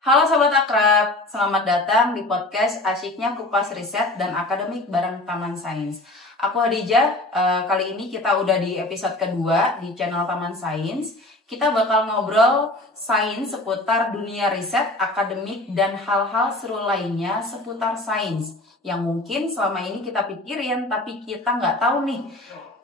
Halo Sobat Akrab, selamat datang di podcast Asyiknya Kupas Riset dan Akademik bareng Taman Sains. Aku Hadijah, kali ini kita udah di episode kedua di channel Taman Sains. Kita bakal ngobrol sains seputar dunia riset, akademik, dan hal-hal seru lainnya seputar sains. Yang mungkin selama ini kita pikirin, tapi kita nggak tahu nih,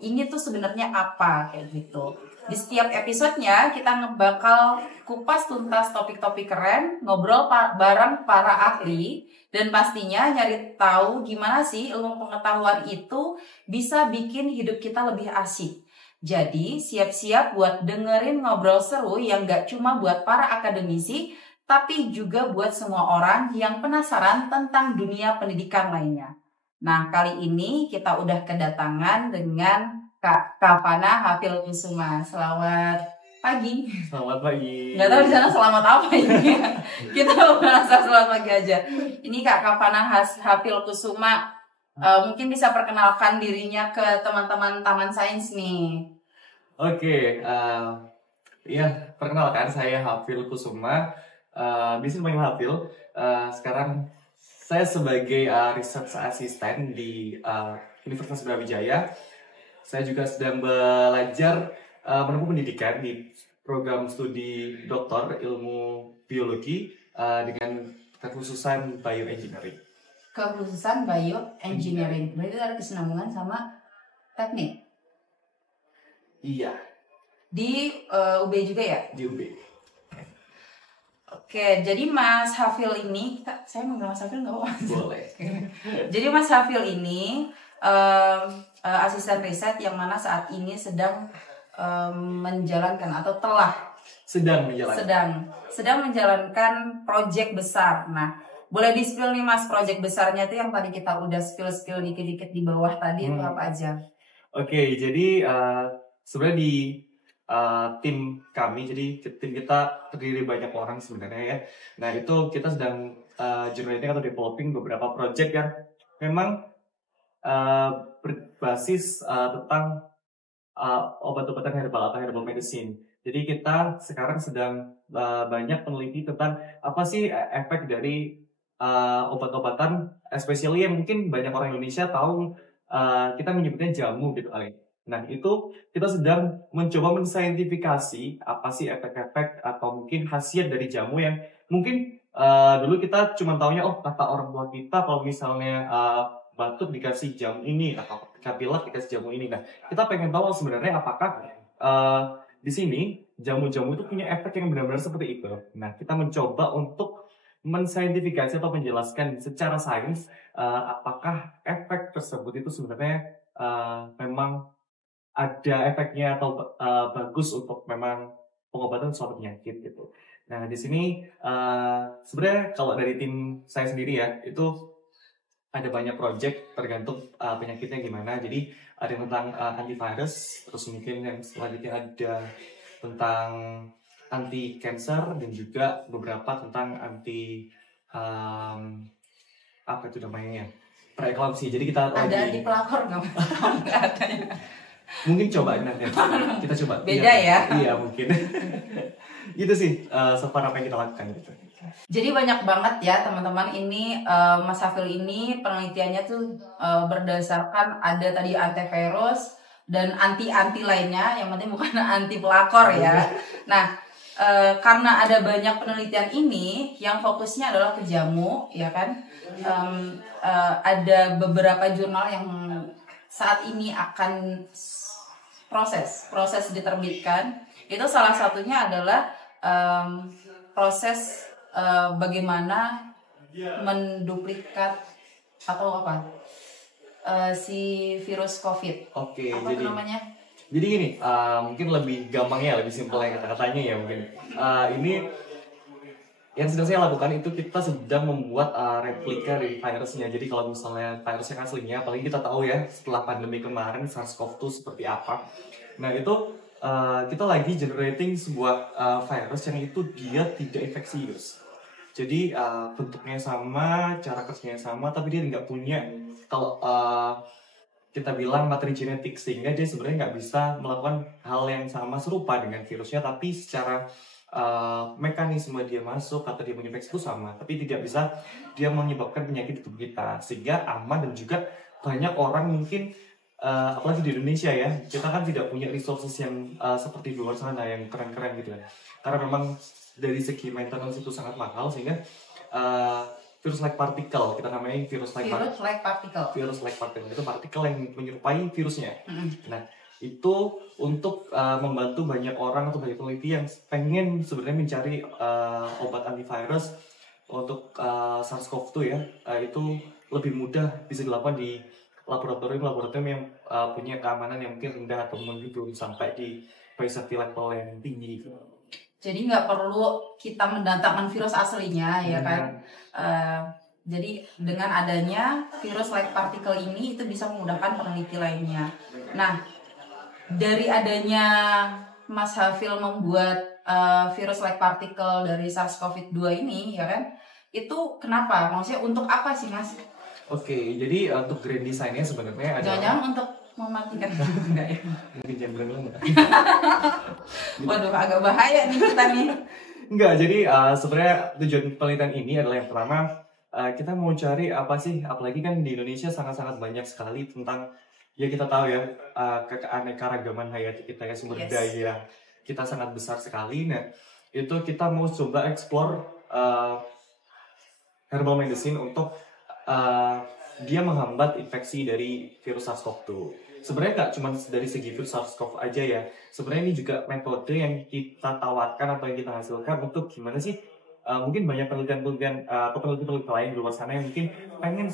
ini tuh sebenarnya apa, kayak gitu. Di setiap episodenya kita bakal kupas tuntas topik-topik keren, ngobrol bareng para ahli, dan pastinya nyari tahu gimana sih ilmu pengetahuan itu bisa bikin hidup kita lebih asik. Jadi siap-siap buat dengerin ngobrol seru yang gak cuma buat para akademisi, tapi juga buat semua orang yang penasaran tentang dunia pendidikan lainnya. Nah, kali ini kita udah kedatangan dengan Kak Kavana Hafil Kusuma. Selamat pagi. Selamat pagi. Nggak tahu di sana selamat apa ini. Kita merasa selamat pagi aja. Ini Kak Kavana Hafil Kusuma. Mungkin bisa perkenalkan dirinya ke teman-teman Taman Sains nih. Oke, ya perkenalkan saya Hafil Kusuma. Bisa panggil Hafil. Sekarang saya sebagai research assistant di Universitas Brawijaya. Saya juga sedang belajar menempuh pendidikan di program studi doktor ilmu biologi dengan kekhususan bioengineering. Kekhususan bioengineering, berarti ada kesinambungan sama teknik? Iya. Di UB juga ya? Di UB. Oke, jadi Mas Hafil ini, saya manggil Mas Hafil nggak apa-apa? Boleh. Jadi Mas Hafil ini asisten riset yang mana saat ini sedang menjalankan atau telah sedang menjalankan proyek besar. Nah, boleh di-spill nih Mas, proyek besarnya itu yang tadi kita udah spill dikit-dikit di bawah tadi itu apa aja? Oke, jadi sebenarnya di tim kami, jadi tim kita terdiri banyak orang sebenarnya ya. Nah, itu kita sedang generating atau developing beberapa project yang memang berbasis tentang obat-obatan herbal atau herbal medicine. Jadi kita sekarang sedang banyak meneliti tentang apa sih efek dari obat-obatan, especially yang mungkin banyak orang Indonesia tahu, kita menyebutnya jamu gitu kali. Nah, itu kita sedang mencoba mensaintifikasi apa sih efek-efek atau mungkin khasiat dari jamu yang mungkin dulu kita cuma taunya, oh kata orang tua kita kalau misalnya batuk dikasih jamu ini atau ketika pilek dikasih jamu ini. Nah, kita pengen tahu sebenarnya apakah di sini jamu-jamu itu punya efek yang benar-benar seperti itu. Nah, kita mencoba untuk mensaintifikasi atau menjelaskan secara sains apakah efek tersebut itu sebenarnya memang ada efeknya atau bagus untuk memang pengobatan suatu penyakit gitu. Nah, di sini sebenarnya kalau dari tim saya sendiri ya, itu ada banyak project tergantung penyakitnya gimana. Jadi ada tentang antivirus, terus mungkin yang selanjutnya ada tentang anti cancer dan juga beberapa tentang anti apa itu namanya ya, preeklamsi. Jadi kita ada anti pelakor nggak? Nggak ada ya. Mungkin coba nanti kita coba. Beda ya? Iya mungkin. Gitu sih so far apa yang kita lakukan gitu. Jadi banyak banget ya teman-teman, ini Mas Hafil ini penelitiannya tuh berdasarkan ada tadi antivirus dan anti lainnya, yang penting bukan anti pelakor ya. Nah, karena ada banyak penelitian ini yang fokusnya adalah ke jamu ya kan, ada beberapa jurnal yang saat ini akan proses diterbitkan. Itu salah satunya adalah proses bagaimana menduplikat atau apa si virus COVID. Oke, apa jadi itu namanya? Jadi gini, mungkin lebih gampangnya, lebih simpelnya kata-katanya ya mungkin. Ini yang sedang saya lakukan itu kita sedang membuat replika dari virusnya. Jadi kalau misalnya virusnya aslinya, apalagi kita tahu ya setelah pandemi kemarin SARS-CoV-2 seperti apa. Nah itu kita lagi generating sebuah virus yang itu dia tidak infeksius. Jadi bentuknya sama, cara kerjanya sama, tapi dia nggak punya kalau kita bilang materi genetik, sehingga dia sebenarnya nggak bisa melakukan hal yang sama serupa dengan virusnya, tapi secara mekanisme dia masuk atau dia menginfeksi itu sama, tapi tidak bisa dia menyebabkan penyakit di tubuh kita, sehingga aman. Dan juga banyak orang mungkin apalagi di Indonesia ya, kita kan tidak punya resources yang seperti di luar sana yang keren-keren gitu ya, karena memang dari segi maintenance itu sangat mahal, sehingga virus-like particle, kita namanya virus-like particle. Virus-like particle itu partikel yang menyerupai virusnya. Nah, itu untuk membantu banyak orang atau banyak peneliti yang pengen sebenarnya mencari obat antivirus untuk SARS-CoV-2 ya, itu lebih mudah bisa dilakukan di laboratorium yang punya keamanan yang mungkin rendah atau mungkin belum sampai di safety level yang tinggi. Jadi nggak perlu kita mendatangkan virus aslinya ya kan. Jadi dengan adanya virus-like particle ini itu bisa memudahkan peneliti lainnya. Nah, dari adanya Mas Hafil membuat virus-like particle dari SARS-CoV-2 ini ya kan, itu kenapa? Maksudnya untuk apa sih Mas? Oke, jadi untuk grand design-nya sebenarnya ada. Jangan-jangan untuk mematikan enggak ya? Mungkin jangan bilang enggak. Waduh, agak bahaya nih kita nih. Enggak, jadi sebenarnya tujuan penelitian ini adalah yang pertama, kita mau cari apa sih, apalagi kan di Indonesia sangat-sangat banyak sekali tentang, ya kita tahu ya, keanekaragaman hayati kita ya, sumber daya kita sangat besar sekali. Nah, itu kita mau coba explore herbal medicine untuk dia menghambat infeksi dari virus SARS-CoV-2. Sebenarnya nggak cuma dari segi virus SARS-CoV aja ya. Sebenarnya ini juga metode yang kita tawarkan atau yang kita hasilkan untuk gimana sih, mungkin banyak penelitian-penelitian atau peneliti-peneliti lain di luar sana yang mungkin pengen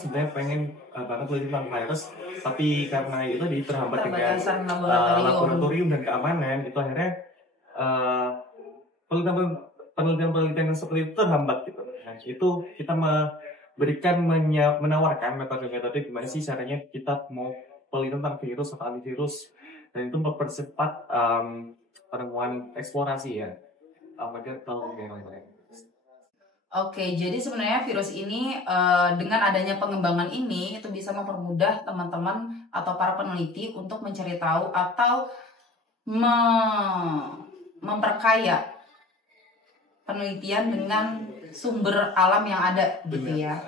banget peneliti tentang virus, tapi karena itu terhambat dengan laboratorium dan keamanan, itu akhirnya penelitian-penelitian yang seperti itu terhambat gitu. Nah, itu kita menawarkan metode-metode gimana sih caranya kita mau penelitian tentang virus atau antivirus, dan itu mempercepat penemuan eksplorasi ya. Oke, jadi sebenarnya virus ini dengan adanya pengembangan ini itu bisa mempermudah teman-teman atau para peneliti untuk mencari tahu atau memperkaya penelitian dengan sumber alam yang ada gitu ya.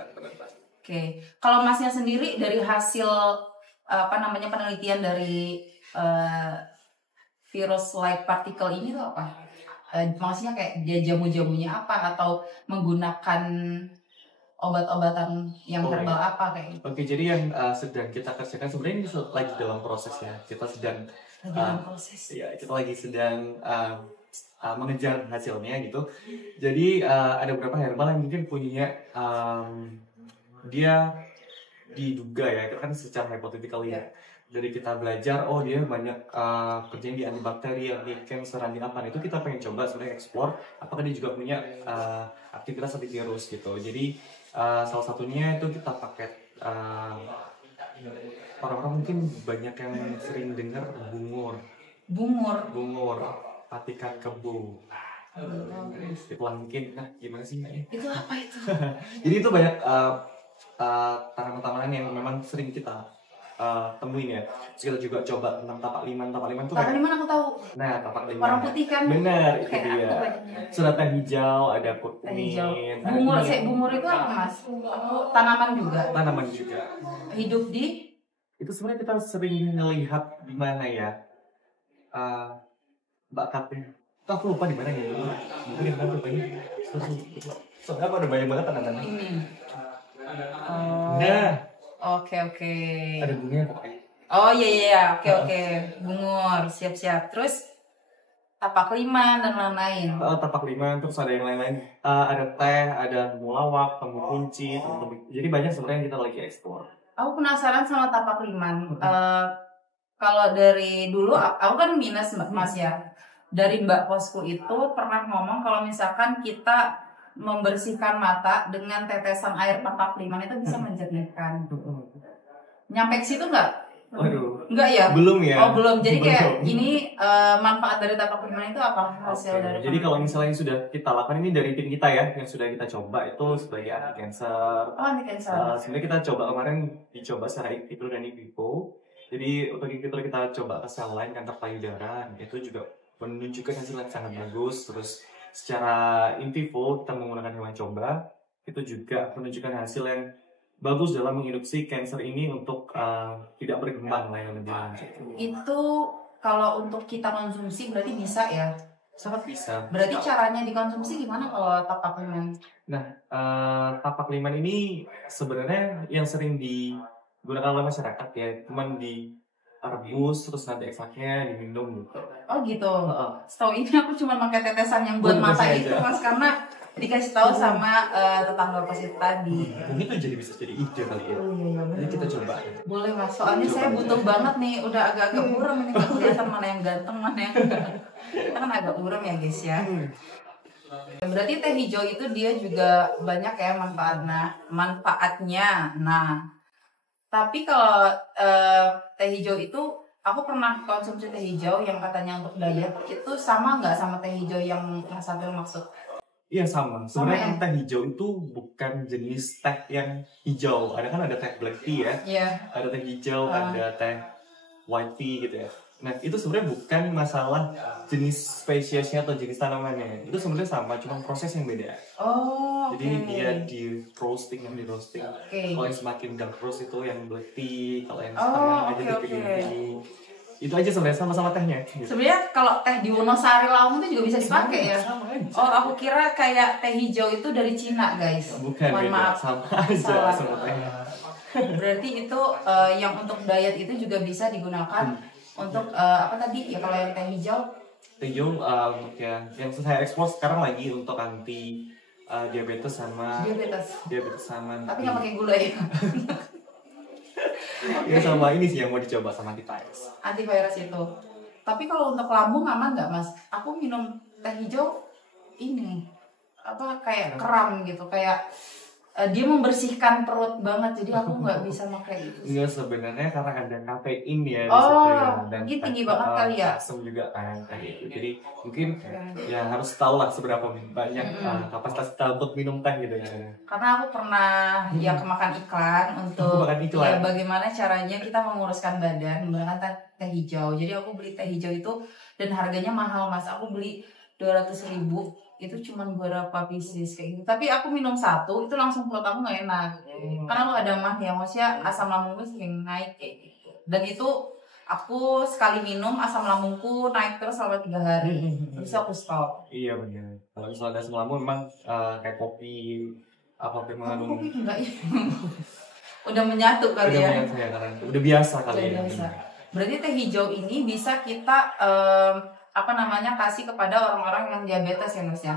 Oke, kalau Masnya sendiri dari hasil penelitian dari virus-like particle ini tuh apa? Maksudnya kayak dia jamu-jamunya apa atau menggunakan obat-obatan yang herbal apa kayak gitu? Oke, jadi yang sedang kita kerjakan sebenarnya ini lagi dalam proses ya. Kita sedang ya, kita lagi sedang mengejar hasilnya gitu. Jadi ada beberapa herbal yang mungkin punya dia diduga ya, kita kan secara hypothetical ya. Dari kita belajar, oh dia banyak kerjanya di antibakteri, anti cancer, anti apa, itu kita pengen coba sebenarnya explore apakah dia juga punya aktivitas antivirus gitu. Jadi salah satunya itu kita pakai orang-orang mungkin banyak yang sering dengar bungur, patikan kebu. Itu mungkin, nah gimana sih? Itu apa itu? Jadi itu banyak tanaman-tanaman yang memang sering kita temuin ya. Terus kita juga coba tentang tapak liman. Tapak liman aku tahu. Nah, tapak liman warna putih kan? Benar, itu dia. Suratan hijau, ada kurkumin. Bungur itu apa Mas? Tanaman juga. Hidup di? Itu sebenarnya kita sering melihat di mana ya, bakatnya. Aku lupa di mana ya. Mungkin yang mana banyak. Soalnya aku ada banyak banget tanaman ini. Nah. Oke. Ada bunganya pokoknya. Oh iya. Oke. Bungur, siap. Terus tapak liman dan lain-lain. Tapak liman, terus ada yang lain-lain. Ada teh, ada mulawak, temu kunci, jadi banyak sebenarnya yang kita lagi eksplor. Aku penasaran sama tapak liman. Kalau dari dulu, aku kan minus Mas ya. Dari Mbak Posku itu pernah ngomong kalau misalkan kita membersihkan mata dengan tetesan air tapak liman itu bisa menjernihkan. Nyampe ke situ nggak? Waduh. Enggak ya? Belum ya. Oh belum. Jadi kayak ini manfaat dari tapak liman itu apa hasil dari? Jadi kalau misalnya yang sudah kita lakukan ini dari tim kita ya, yang sudah kita coba itu sebagai anti cancer. Oh anti cancer. Sebenarnya kita coba kemarin dicoba secara in vitro dan in vivo. Jadi untuk in vitro kita coba ke sel lain kanker payudara, itu juga menunjukkan hasil yang sangat bagus. Terus secara in vivo kita menggunakan hewan coba itu juga menunjukkan hasil yang bagus dalam menginduksi cancer ini untuk tidak berkembang lah yang lebih lanjut. Itu kalau untuk kita konsumsi berarti bisa ya? Sangat bisa. Berarti caranya dikonsumsi gimana kalau tapak liman? Nah, tapak liman ini sebenarnya yang sering digunakan oleh masyarakat ya, cuman direbus terus nanti ekstraknya diminum gitu. Oh gitu. Setahu ini aku cuma pakai tetesan yang buat mata itu Mas, karena dikasih tahu sama tetangga pas itu tadi. Mungkin itu jadi bisa jadi ide kali ya. Oh iya, Jadi kita coba. Boleh Mas, soalnya saya butuh banget nih, udah agak-agak buram ini, nggak kelihatan mana yang ganteng mana yang enggak. Kita kan agak buram ya guys ya. Berarti teh hijau itu dia juga banyak ya manfaatnya. Nah, tapi kalau teh hijau itu aku pernah konsumsi teh hijau yang katanya untuk diet, itu sama nggak sama teh hijau yang Mas Safil maksud? Iya sama. Sebenarnya teh hijau itu bukan jenis teh yang hijau. Ada teh black tea ya. Iya. Ada teh hijau, ada teh white tea gitu ya. Nah itu sebenarnya bukan masalah jenis spesiesnya atau jenis tanamannya. Itu sebenarnya sama, cuma proses yang beda. Oh. Jadi dia di roasting. Okay. Kalau yang semakin dark roast itu yang black tea, kalau yang setengah aja itu green tea. Itu aja sebenarnya sama-sama tehnya. Gitu. Sebenarnya kalau teh di Wonosari Lawang itu juga bisa dipakai ya. Oh, aku kira kayak teh hijau itu dari Cina, guys. Bukan, mohon maaf. sama aja sama tehnya. Berarti itu yang untuk diet itu juga bisa digunakan untuk apa tadi ya, kalau yang teh hijau? Teh hijau yang saya ekspor sekarang lagi untuk anti diabetes sama. Tapi nggak pakai gula ya. Ya sama ini sih yang mau dicoba sama antivirus. Antivirus itu. Tapi kalau untuk lambung aman nggak Mas? Aku minum teh hijau ini apa kayak kram gitu, kayak dia membersihkan perut banget, jadi aku nggak bisa pakai itu. Enggak, sebenarnya karena ada kafein ya. Dan mungkin tinggi banget kali ya. Asam juga kan kayak gitu. Jadi mungkin ya harus tahu lah seberapa banyak kapasitas kita untuk minum teh gitu ya. Karena aku pernah ya kemakan iklan untuk ya bagaimana caranya kita menguruskan badan menggunakan teh hijau. Jadi aku beli teh hijau itu dan harganya mahal Mas. Aku beli 200.000, itu cuma beberapa pieces kayak gitu. Tapi aku minum satu itu langsung perut aku nggak enak. Karena aku ada mah ya, maksudnya asam lambungku sering naik kayak gitu. Dan itu aku sekali minum asam lambungku naik terus selama 3 hari. Terus aku stop. Iya benar. Kalau misalnya asam lambung memang kayak kopi apa yang mengandung. Kopi enggak ya. Udah menyatu kali ya. Udah biasa kali ya. Berarti teh hijau ini bisa kita kasih kepada orang-orang yang diabetes ya Mas ya.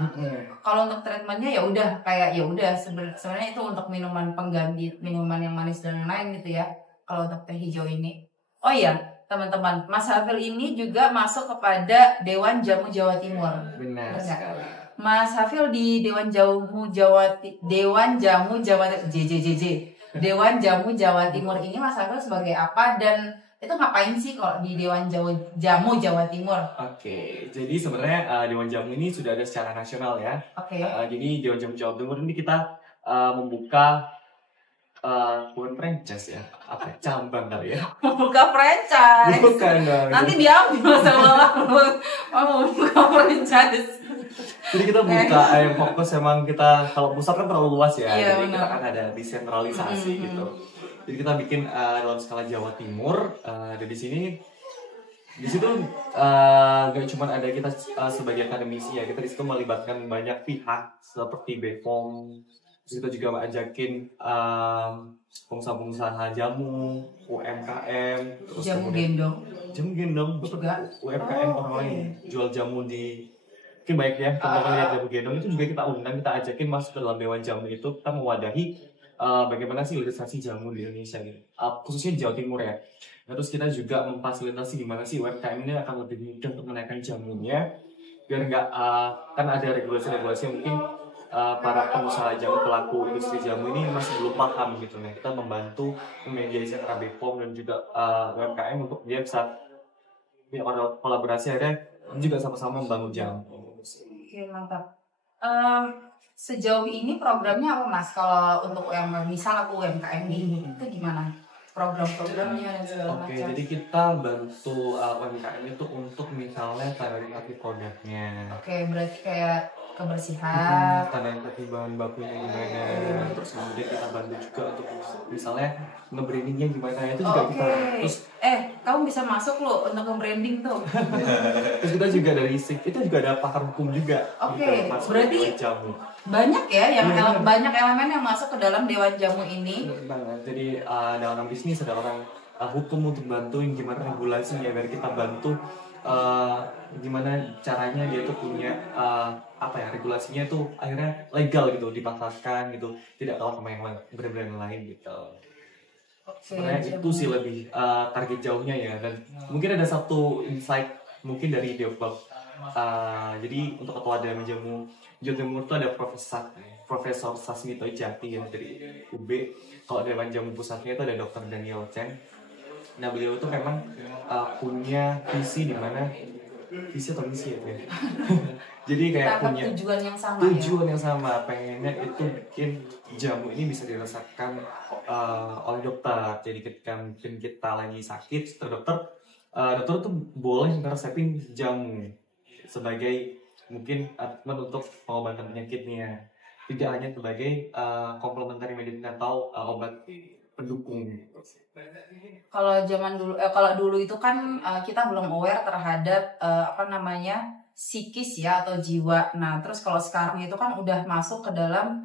Kalau untuk treatmentnya ya udah kayak ya udah sebenarnya itu untuk minuman pengganti minuman yang manis dan lain gitu ya. Kalau untuk teh hijau ini. Oh iya teman-teman, Mas Safil ini juga masuk kepada Dewan Jamu Jawa Timur. Benar. Mas Safil di Dewan Jamu Jawa Timur ini Mas Safil sebagai apa dan itu ngapain sih kalau di Dewan Jamu Jawa Timur? Oke, jadi sebenarnya Dewan Jamu ini sudah ada secara nasional ya. Jadi Dewan Jamu Jawa Timur ini kita membuka bukan franchise ya, apa cabang kali ya? Membuka franchise. Bukan dong. Nanti diambil sama mau membuka franchise. Jadi kita buka yang fokus emang kita kalau pusat kan terlalu luas ya. Iya, jadi kita kan ada desentralisasi gitu. Jadi kita bikin dalam skala Jawa Timur. Dan di situ gak cuma ada kita sebagai akademisi ya, kita di situ melibatkan banyak pihak seperti BPOM. Terus kita juga ajakin pengusaha-pengusaha jamu, UMKM, terus jamu gendong, juga UMKM orang lain jual jamu di mungkin baik ya. Kalau lihat jamu gendong itu juga kita undang, kita ajakin masuk ke dalam Dewan Jamu itu, kita mewadahi bagaimana sih hilirisasi jamu di Indonesia gitu. Khususnya di Jawa Timur ya. Nah, terus kita juga memfasilitasi gimana sih UMKM ini akan lebih mudah untuk menaikkan jamunya biar nggak kan ada regulasi-regulasi mungkin para pengusaha jamu, pelaku industri jamu ini masih belum paham gitu. Nah, kita membantu memediasi antara BPOM dan juga UMKM untuk dia bisa kolaborasi akhirnya juga sama-sama membangun jamu. Oke, mantap. Sejauh ini programnya apa Mas? Kalau untuk UMKM, misal aku UMKM ini, itu gimana? Program-programnya dan segala macam. Oke, jadi kita bantu UMKM itu untuk misalnya klarifikasi produknya. Oke, berarti kayak kebersihan. Tanda ketimbangan bakunya gimana, terus kemudian kita bantu juga untuk misalnya nge-brandingnya gimana, itu juga kita. Terus kamu bisa masuk loh untuk nge-branding tuh. terus kita juga dari itu juga ada pakar hukum juga. Berarti banyak ya yang banyak elemen yang masuk ke dalam Dewan Jamu ini. Banget. Jadi ada orang bisnis, ada orang hukum untuk bantuin gimana regulasinya biar kita bantu gimana caranya dia tuh punya regulasinya tuh akhirnya legal gitu, dipasarkan gitu, tidak kalah sama yang brand-brand lain gitu. Sebenarnya itu sih lebih target jauhnya ya. Dan mungkin ada satu insight mungkin dari Deobob. Jadi untuk ketua Dewan Jamu Jawa Timur itu ada Profesor Sasmito Jati ya dari UB. Kalau Dewan Jamu Pusatnya itu ada Dr. Daniel Chen. Nah beliau itu memang punya visi di mana visi atau misi ya. Jadi kayak punya tujuan yang sama, pengennya itu bikin jamu ini bisa dirasakan oleh dokter. Jadi ketika mungkin kita lagi sakit, dokter tuh boleh ngeresepin jamu sebagai mungkin untuk pengobatan penyakitnya, tidak hanya sebagai komplementari medicine atau obat pendukung. Kalau zaman dulu, kalau dulu itu kan kita belum aware terhadap psikis ya atau jiwa. Nah terus kalau sekarang itu kan udah masuk ke dalam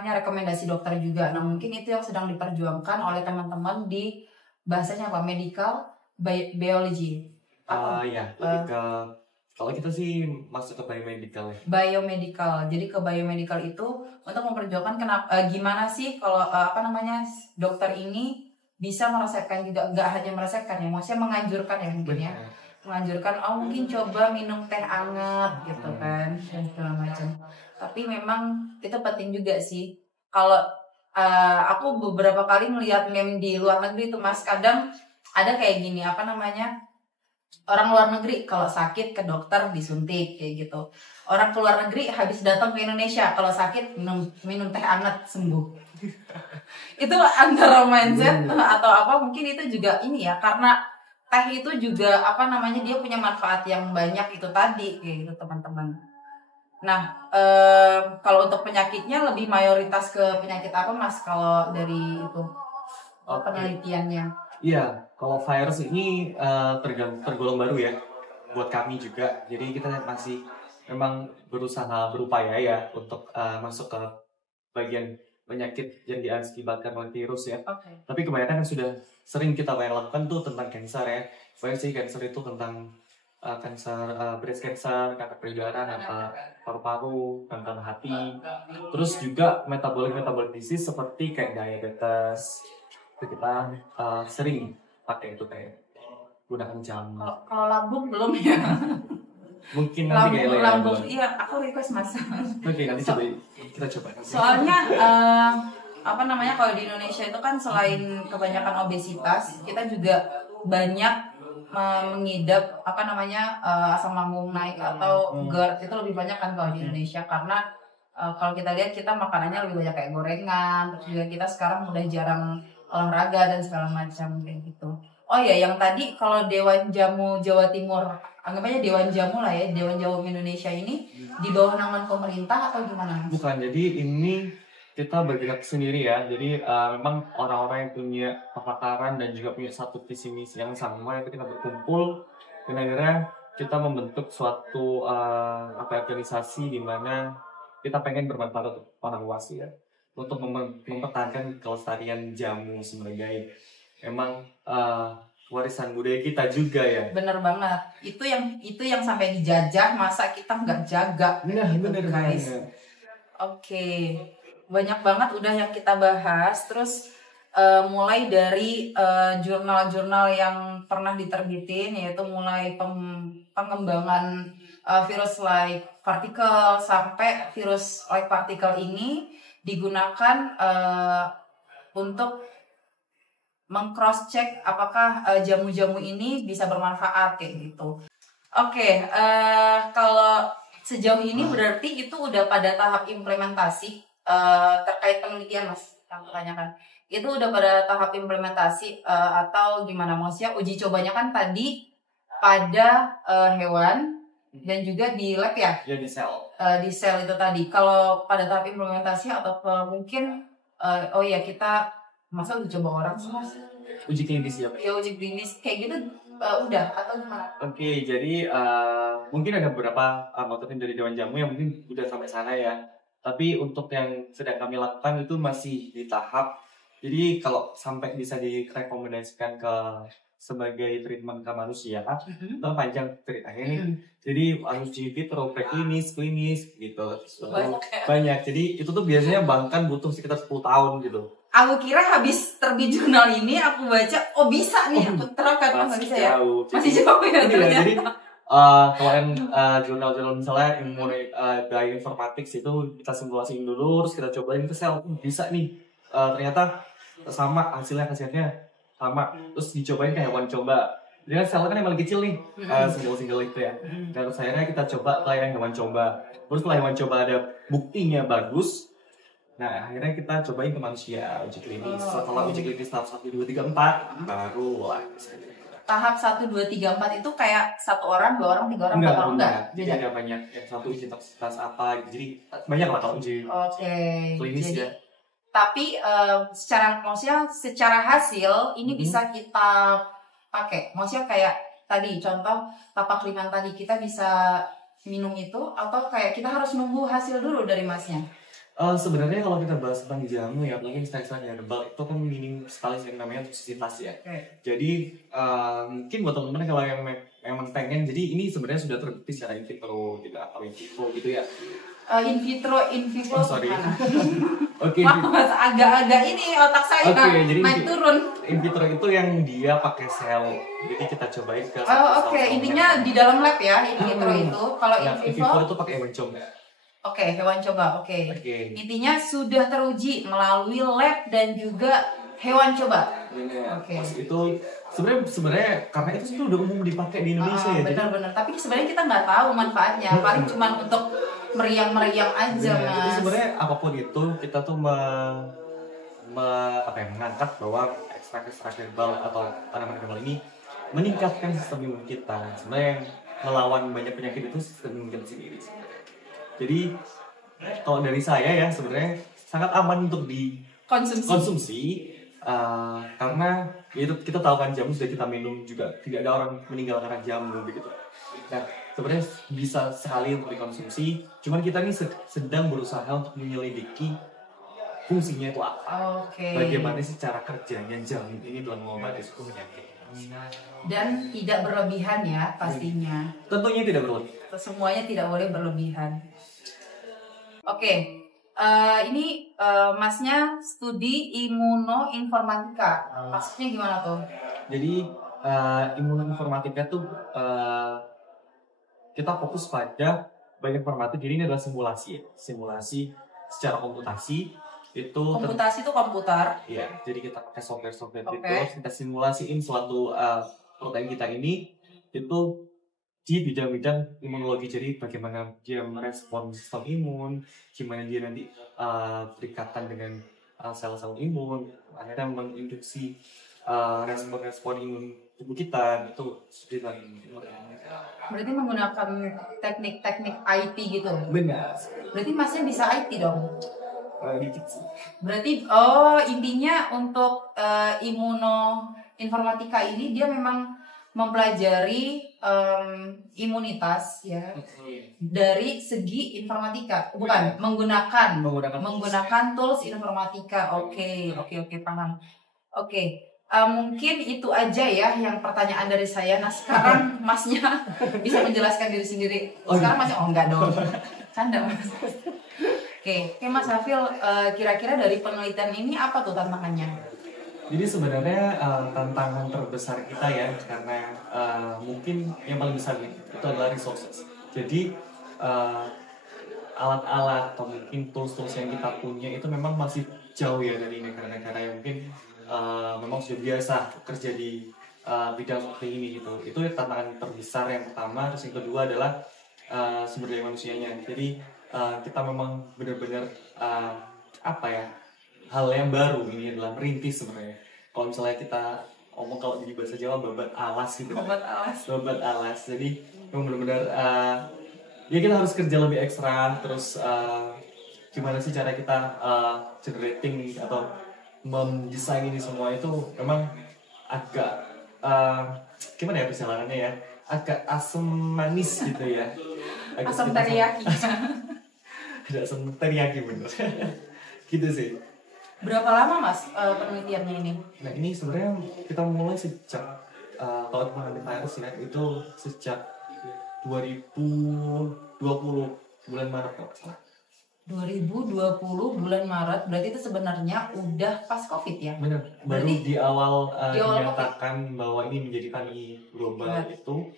rekomendasi dokter juga. Nah mungkin itu yang sedang diperjuangkan oleh teman-teman di bahasanya apa, medical biology. Kalau kita sih masuk ke biomedical ya. Biomedical. Jadi ke biomedical itu untuk memperjuangkan gimana sih kalau dokter ini bisa meresepkan juga, nggak hanya meresepkan ya, maksudnya menganjurkan ya mungkin ya. Menganjurkan mungkin coba minum teh hangat gitu kan dan segala macam. Tapi memang itu penting juga sih. Kalau aku beberapa kali melihat meme di luar negeri tuh Mas, kadang ada kayak gini orang luar negeri kalau sakit ke dokter disuntik kayak gitu. Orang ke luar negeri habis datang ke Indonesia kalau sakit minum teh hangat sembuh. Itu antara mindset atau apa, mungkin itu juga ini ya, karena teh itu juga dia punya manfaat yang banyak itu tadi kayak gitu teman-teman. Nah kalau untuk penyakitnya lebih mayoritas ke penyakit apa Mas kalau dari itu penelitiannya? Iya, kalau virus ini tergolong baru ya buat kami juga. Jadi kita masih memang berupaya ya untuk masuk ke bagian penyakit yang diakibatkan oleh virus ya. Tapi kebanyakan yang sudah sering kita lakukan tuh tentang kanker ya. Banyak sih kanker itu tentang kanker breast cancer, kanker payudara, kanker paru-paru, kanker hati. Terus juga metabolic disease seperti kayak diabetes. Itu kita sering pakai itu kayak gunakan jamu. Kalau lambung belum ya? Mungkin nanti kayak lambung. Iya, aku request Mas. Oke, nanti kita coba. Soalnya kalau di Indonesia itu kan selain kebanyakan obesitas, kita juga banyak mengidap asam lambung naik atau GERD. Itu lebih banyak kan kalau di Indonesia, karena kalau kita lihat kita makanannya lebih banyak kayak gorengan, terus juga kita sekarang udah jarang olahraga dan segala macam kayak gitu. Oh ya, yang tadi kalau Dewan Jamu Jawa Timur, anggap aja Dewan Jamu lah ya, Dewan Jamu Indonesia ini di bawah naungan pemerintah atau gimana? Bukan, jadi ini kita bergerak sendiri ya. Jadi memang orang-orang yang punya kepakaran dan juga punya satu visi misi yang sama, itu kita berkumpul dan akhirnya kita membentuk suatu organisasi di mana kita pengen bermanfaat untuk orang luas ya, untuk mempertahankan kelestarian jamu sebagai memang warisan budaya kita juga ya. Bener banget. Itu yang sampai dijajah, masa kita nggak jaga? Bener guys. Oke. Banyak banget udah yang kita bahas. Terus mulai dari jurnal-jurnal yang pernah diterbitin, yaitu mulai pengembangan virus like particle sampai virus like particle ini digunakan untuk meng-cross check apakah jamu-jamu ini bisa bermanfaat kayak gitu. Oke, kalau sejauh ini berarti itu udah pada tahap implementasi terkait penelitian Mas yang pertanyakan. Itu udah pada tahap implementasi atau gimana, maksudnya uji cobanya kan tadi pada hewan, dan juga di lab ya? Ya di sel. Di sel itu tadi. Kalau pada tahap implementasi atau mungkin kita masa uji coba orang sih Mas? Uji klinis ya. Ya uji klinis kayak gitu udah atau gimana? Oke, jadi mungkin ada beberapa anggota tim dari Dewan Jamu yang mungkin udah sampai sana ya. Tapi untuk yang sedang kami lakukan itu masih di tahap. Jadi kalau sampai bisa direkomendasikan ke sebagai treatment ke manusia, itu panjang ceritanya nih. Jadi harus in vitro, preklinis, klinis gitu. Banyak. Jadi itu tuh biasanya bahkan butuh sekitar 10 tahun gitu. Aku kira habis terbit jurnal ini aku baca, bisa nih aku terapkan. Masih bisa ya? Masih jauh ya ternyata. Jadi kalau yang jurnal-jurnal misalnya bioinformatics itu kita simulasiin dulu, terus kita cobain ke sel, bisa nih. Ternyata sama hasilnya sama, terus dicobain ke hewan coba. Jadi kan selnya kan yang paling kecil nih, single itu ya. Dan terus akhirnya kita coba ke yang hewan coba. Terus setelah hewan coba ada buktinya bagus, nah akhirnya kita cobain ke manusia uji klinis. Setelah uji klinis tahap 1, 2, 3, 4 baru lah. Tahap 1, 2, 3, 4 itu kayak 1 orang, 2 orang, 3 orang, 4 orang enggak? Jadi ada banyak. Yang satu uji toksitas apa, jadi banyak lah kalau uji klinis ya. Tapi secara hasil ini bisa kita pakai. Maksudnya kayak tadi contoh tapak liman tadi kita bisa minum itu atau kayak kita harus nunggu hasil dulu dari Masnya? Sebenarnya kalau kita bahas tentang jamu ya, apalagi istilah herbal itu kan minim sekali yang namanya toksisitas ya. Jadi mungkin buat teman-teman kalau yang memang pengen, jadi ini sebenarnya sudah terbukti secara in vitro gitu atau in vivo gitu ya. In vivo. Sorry. Oke. Mas agak-agak ini otak saya jadi naik turun. In vitro itu yang dia pakai sel. Jadi kita cobain ke intinya di dalam lab ya in vitro itu. Kalau in vivo itu pakai hewan coba. Hewan coba. Intinya sudah teruji melalui lab dan juga hewan coba. Itu sebenarnya karena itu udah umum dipakai di Indonesia ya. Benar-benar. Tapi sebenarnya kita nggak tahu manfaatnya. Paling cuma untuk meriang-meriang aja, Mas. Jadi sebenarnya apapun itu kita tuh mengangkat bahwa ekstrak herbal atau tanaman herbal ini meningkatkan sistem imun kita. Sebenarnya melawan banyak penyakit itu sistem imun kita sendiri. Jadi kalau dari saya ya sebenarnya sangat aman untuk dikonsumsi karena itu kita tahu kan jamu sudah kita minum juga tidak ada orang meninggal karena jamu begitu. Nah sebenarnya bisa sekali untuk dikonsumsi, cuman kita ini sedang berusaha untuk menyelidiki fungsinya itu apa. Bagaimana sih cara kerjanya jamu ini dalam mengobati suatu penyakit. Dan tidak berlebihan ya pastinya. Tentunya tidak berlebihan. Semuanya tidak boleh berlebihan. Ini Masnya studi imunoinformatika. Maksudnya gimana tuh? Jadi imunoinformatika tuh kita fokus pada bioinformatika. Jadi ini adalah simulasi secara komputasi. Komputasi itu komputer. Iya, jadi kita pakai software itu kita simulasiin suatu protein kita ini itu di bidang-bidang imunologi. Jadi bagaimana dia merespon sistem imun, gimana dia nanti berikatan dengan sel-sel imun, akhirnya menginduksi respon imun tubuh kita itu seperti tadi. Berarti menggunakan teknik-teknik IT gitu. Benar. Berarti Masnya bisa IT dong. Berarti intinya untuk imunoinformatika ini dia memang mempelajari imunitas ya dari segi informatika, bukan menggunakan tools informatika. Oke, paham. Mungkin itu aja ya yang pertanyaan dari saya. Nah sekarang Masnya bisa menjelaskan diri sendiri. Sekarang Masnya enggak dong, canda Mas. Oke, Mas Hafil, kira-kira dari penelitian ini apa tuh tantangannya? Jadi sebenarnya tantangan terbesar kita ya, karena mungkin yang paling besar itu adalah resources. Jadi alat-alat atau mungkin tools-tools yang kita punya itu memang masih jauh ya dari negara-negara yang mungkin memang sudah biasa kerja di bidang seperti ini gitu. Itu tantangan terbesar yang pertama. Terus yang kedua adalah sumber daya manusianya. Jadi kita memang benar-benar hal yang baru ini adalah merintis sebenarnya. Kalau misalnya kita omong kalau di bahasa Jawa babat alas gitu. Babat alas. Babat alas. Jadi memang benar-benar ya kita harus kerja lebih ekstra. Terus gimana sih cara kita generating atau mendesain ini semua itu memang agak gimana ya perjalanannya ya, agak asam manis gitu ya, agak Asam teriyaki. ada asam teriyaki bener. Gitu sih. Berapa lama Mas penelitiannya ini? Nah ini sebenarnya kita mulai sejak kalau mengenai virus ya itu sejak 2020 bulan Maret kalau nggak salah. 2020 bulan Maret, berarti itu sebenarnya udah pas COVID ya? Benar. Baru Berarti di awal di awal dinyatakan bahwa ini menjadi pandemi global Benar. itu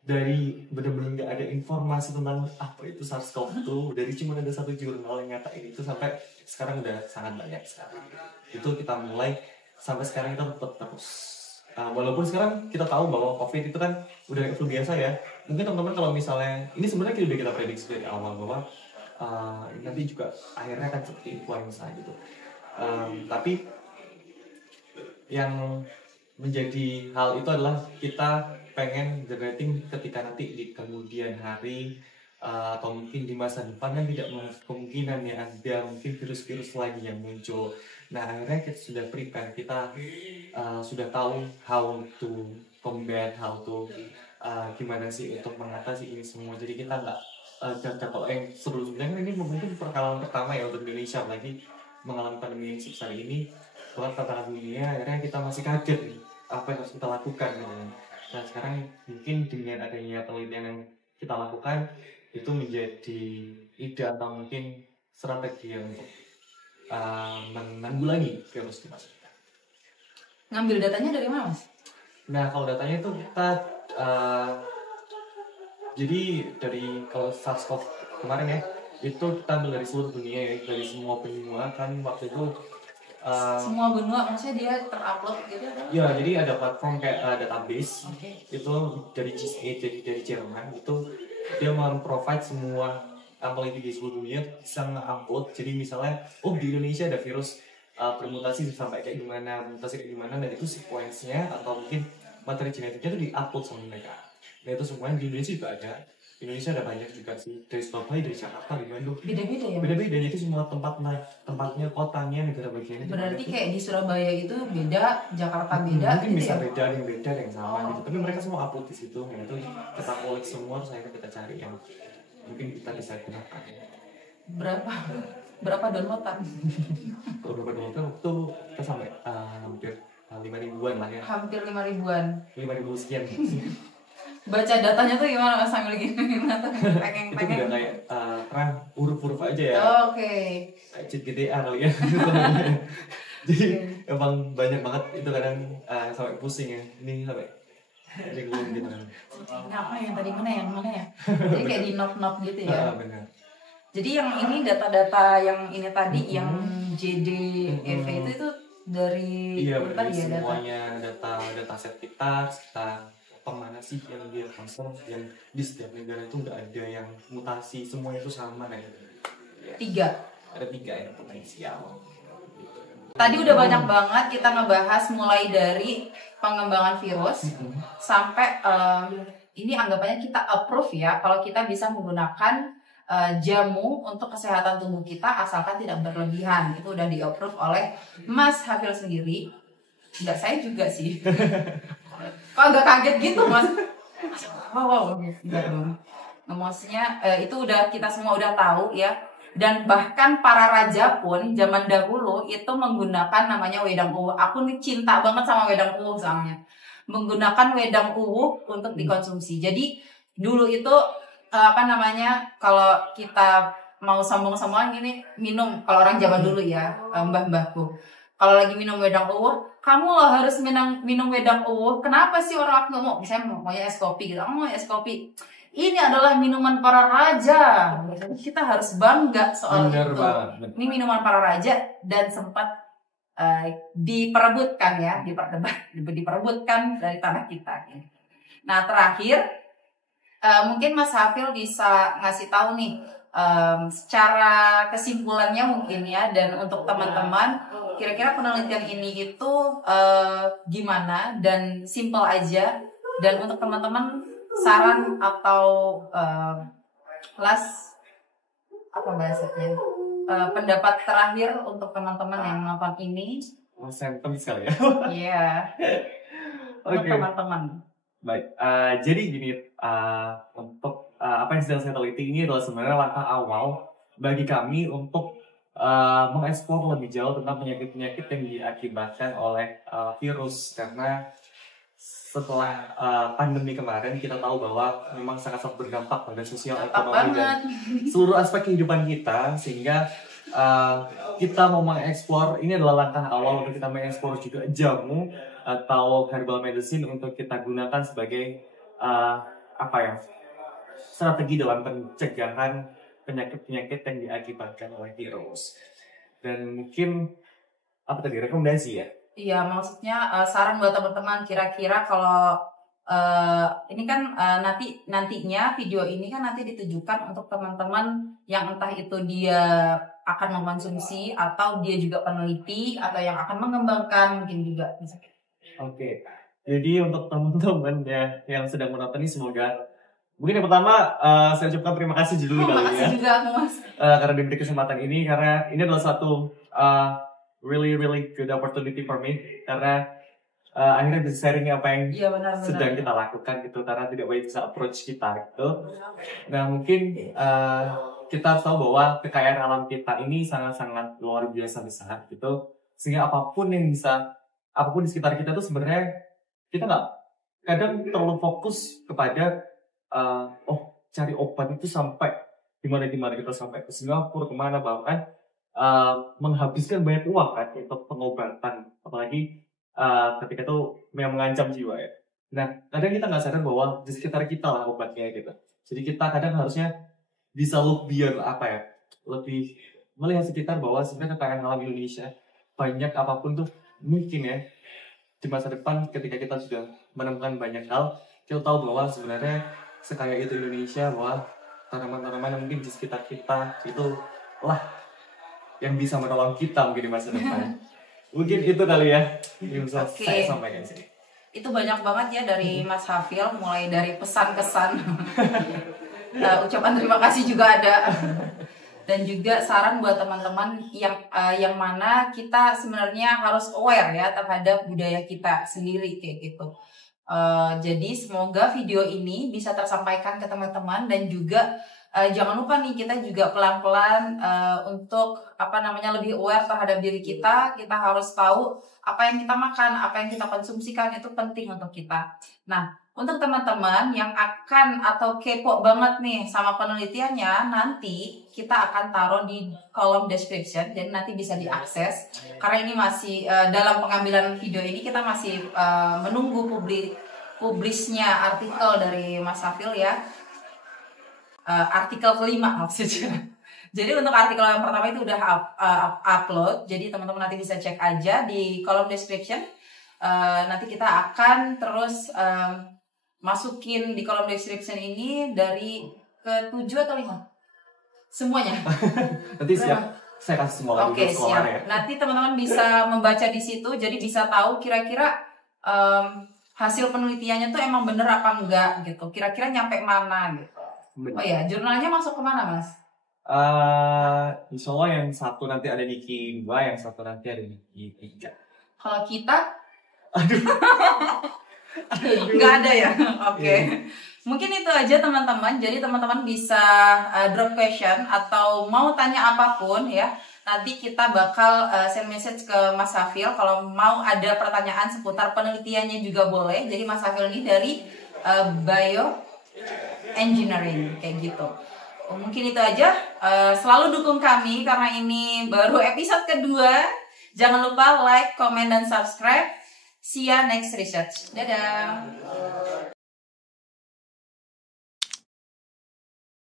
dari benar-benar nggak ada informasi tentang apa itu SARS-CoV-2, dari cuma ada satu jurnal yang ngatain itu sampai sekarang udah sangat banyak sekarang. Itu kita mulai sampai sekarang kita tetap terus. Walaupun sekarang kita tahu bahwa COVID itu kan udah kayak flu biasa ya. Mungkin teman-teman kalau misalnya ini sebenarnya udah kita prediksi dari awal bahwa nanti juga akhirnya akan seperti influenza gitu. Tapi yang menjadi hal itu adalah kita pengen generating ketika nanti di kemudian hari atau mungkin di masa depan kan tidak kemungkinan ya ada mungkin virus-virus lagi yang muncul. Nah akhirnya kita sudah prepare, kita sudah tahu how to combat, how to gimana sih untuk mengatasi ini semua. Jadi kita nggak dan kalau yang seru sebenarnya ini mungkin pengalaman pertama ya untuk Indonesia, lagi mengalami pandemi yang sebesar ini. Soal tantangan dunia, akhirnya kita masih kaget nih apa yang harus kita lakukan gitu. Nah sekarang mungkin dengan adanya penelitian yang kita lakukan itu menjadi ide atau mungkin strategi untuk menanggulangi virus di masa depan. ngambil datanya dari mana Mas? Nah kalau datanya itu kita jadi dari kalau SARS-CoV kemarin ya itu kita ambil dari seluruh dunia ya, dari semua benua kan waktu itu Semua benua, maksudnya dia terupload gitu atau? ya jadi ada platform kayak database. Oke. Itu dari GSA, jadi dari Jerman itu dia memprovide semua peneliti di seluruh dunia bisa nge-upload. Jadi misalnya di Indonesia ada virus bermutasi sampai kayak gimana, mutasi kayak gimana, dan itu sequence-nya atau mungkin materi genetiknya itu di-upload sama mereka. Nah itu semuanya di Indonesia juga ada. Di Indonesia ada banyak juga sih, dari Surabaya, dari Jakarta, dari Bandung. Beda-beda ya? Beda-beda, itu semua tempatnya, kotanya, negara bagiannya. Berarti kayak di Surabaya itu beda, Jakarta beda mungkin gitu bisa ya? beda, ada yang beda, ada yang sama gitu. Tapi mereka semua upload di situ. Nah itu kita collect semua, terus akhirnya kita cari yang mungkin kita bisa gunakan. Berapa downloadan? Kalau berapa download waktu kita sampai hampir 5.000-an lah ya. Hampir 5.000-an. 5.000 sekian. Baca datanya tuh gimana Mas sambil gini? Itu udah kayak karena huruf-huruf aja ya. Oke. Kayak cheat GTA kali ya. Jadi emang banyak banget itu kadang sampai pusing ya. Ini sampai bingung gitu kan. Apa yang tadi mana ya? Jadi kayak di note-note gitu ya. Benar. Jadi yang ini data-data yang ini tadi yang JDEV itu dari iya, tadi ya semuanya data set kita kemana sih yang dia transfer, yang di setiap negara itu nggak ada yang mutasi, semua itu sama kan? 3. Ada 3 yang potensial. Tadi udah banyak banget kita ngebahas mulai dari pengembangan virus sampai ini anggapannya kita approve ya kalau kita bisa menggunakan jamu untuk kesehatan tubuh kita asalkan tidak berlebihan. Itu udah di-approve oleh Mas Hafil sendiri. Enggak, saya juga sih. Kok agak kaget gitu Mas? Wow. Maksudnya itu udah kita semua udah tahu ya. Dan bahkan para raja pun zaman dahulu itu menggunakan namanya wedang uwuh. Aku nih cinta banget sama wedang uwuh soalnya. Menggunakan wedang uwuh untuk dikonsumsi. Jadi dulu itu kalau kita mau sombong-sombongan gini, minum, kalau orang zaman dulu ya, mbah-mbahku. Kalau lagi minum wedang uwuh, kamu harus minum wedang uwuh. Kenapa sih orang aku ngomong, misalnya maunya es kopi gitu, mau es kopi. Ini adalah minuman para raja. Kita harus bangga soal Benar itu. banget. Ini minuman para raja dan sempat diperebutkan ya, diperebutkan dari tanah kita. Nah terakhir, mungkin Mas Hafil bisa ngasih tahu nih secara kesimpulannya mungkin ya, dan untuk teman-teman kira-kira penelitian ini itu gimana dan simple aja, dan untuk teman-teman saran atau last apa bahasanya, pendapat terakhir untuk teman-teman yang nonton ini. Sentence sekali ya. Iya. Untuk teman-teman. Baik, jadi gini, untuk apa yang sedang saya teliti ini adalah sebenarnya langkah awal bagi kami untuk mengeksplor lebih jauh tentang penyakit-penyakit yang diakibatkan oleh virus. Karena setelah pandemi kemarin, kita tahu bahwa memang sangat-sangat berdampak pada sosial, ekonomi, dan seluruh aspek kehidupan kita. Sehingga kita mau mengeksplor, ini adalah langkah awal untuk kita mengeksplor juga jamu atau herbal medicine untuk kita gunakan sebagai strategi dalam pencegahan penyakit-penyakit yang diakibatkan oleh virus. Dan mungkin rekomendasi ya? Iya, maksudnya saran buat teman-teman, kira-kira kalau ini kan nantinya video ini kan nanti ditujukan untuk teman-teman yang entah itu dia akan mengkonsumsi atau dia juga peneliti atau yang akan mengembangkan mungkin juga misalnya. Oke, jadi untuk teman-teman yang sedang menonton ini, semoga mungkin yang pertama saya ucapkan terima kasih dulu kali ya. Juga Mas. Karena diberi kesempatan ini, karena ini adalah satu really good opportunity for me, karena akhirnya bisa sharing apa yang sedang kita lakukan gitu, karena tidak banyak bisa approach kita gitu. Nah mungkin kita harus tahu bahwa kekayaan alam kita ini sangat-sangat luar biasa besar gitu, sehingga apapun di sekitar kita tuh sebenarnya kita nggak kadang terlalu fokus kepada cari obat itu sampai dimana kita sampai ke Singapura kemana, bahkan menghabiskan banyak uang kan untuk pengobatan, apalagi ketika itu memang mengancam jiwa ya. Nah kadang kita nggak sadar bahwa di sekitar kita lah obatnya gitu. Jadi kita kadang harusnya bisa look beyond lebih melihat sekitar, bahwa sebenarnya kekayaan alam Indonesia banyak apapun tuh mungkin ya di masa depan ketika kita sudah menemukan banyak hal, kita tahu bahwa sebenarnya sekaya itu Indonesia, bahwa tanaman-tanaman yang mungkin di sekitar kita itu lah yang bisa menolong kita mungkin di masa depan. Mungkin itu kali ya yang bisa saya sampaikan sini. Itu banyak banget ya dari Mas Hafil, mulai dari pesan-kesan, ucapan terima kasih juga ada, dan juga saran buat teman-teman yang mana kita sebenarnya harus aware ya terhadap budaya kita sendiri kayak gitu. Jadi semoga video ini bisa tersampaikan ke teman-teman, dan juga jangan lupa nih kita juga pelan-pelan untuk lebih aware terhadap diri kita. Kita harus tahu apa yang kita makan, apa yang kita konsumsikan itu penting untuk kita. Nah, untuk teman-teman yang akan atau kepo banget nih sama penelitiannya, nanti kita akan taruh di kolom description, jadi nanti bisa diakses. Karena ini masih dalam pengambilan video ini kita masih menunggu publisnya artikel dari Mas Hafil ya. Artikel kelima maksudnya. Jadi untuk artikel yang pertama itu udah upload, jadi teman-teman nanti bisa cek aja di kolom description. Nanti kita akan terus masukin di kolom description ini dari ke-7 atau 5? Semuanya. Nanti saya kasih semua lagi. Oke, siap. Ya. Nanti teman-teman bisa membaca di situ, jadi bisa tahu kira-kira hasil penelitiannya tuh emang bener apa enggak gitu. Kira-kira nyampe mana gitu. Bener. Oh ya, jurnalnya masuk kemana Mas? Insya Allah yang satu nanti ada di Q2, yang satu nanti ada di Q3. Kalau kita? Aduh. Nggak ada ya? Oke. Mungkin itu aja teman-teman. Jadi teman-teman bisa drop question atau mau tanya apapun ya. Nanti kita bakal send message ke Mas Hafil. Kalau mau ada pertanyaan seputar penelitiannya juga boleh. Jadi Mas Hafil ini dari bioengineering kayak gitu. Mungkin itu aja. Selalu dukung kami karena ini baru episode kedua. Jangan lupa like, comment, dan subscribe. See ya next research. Dadah.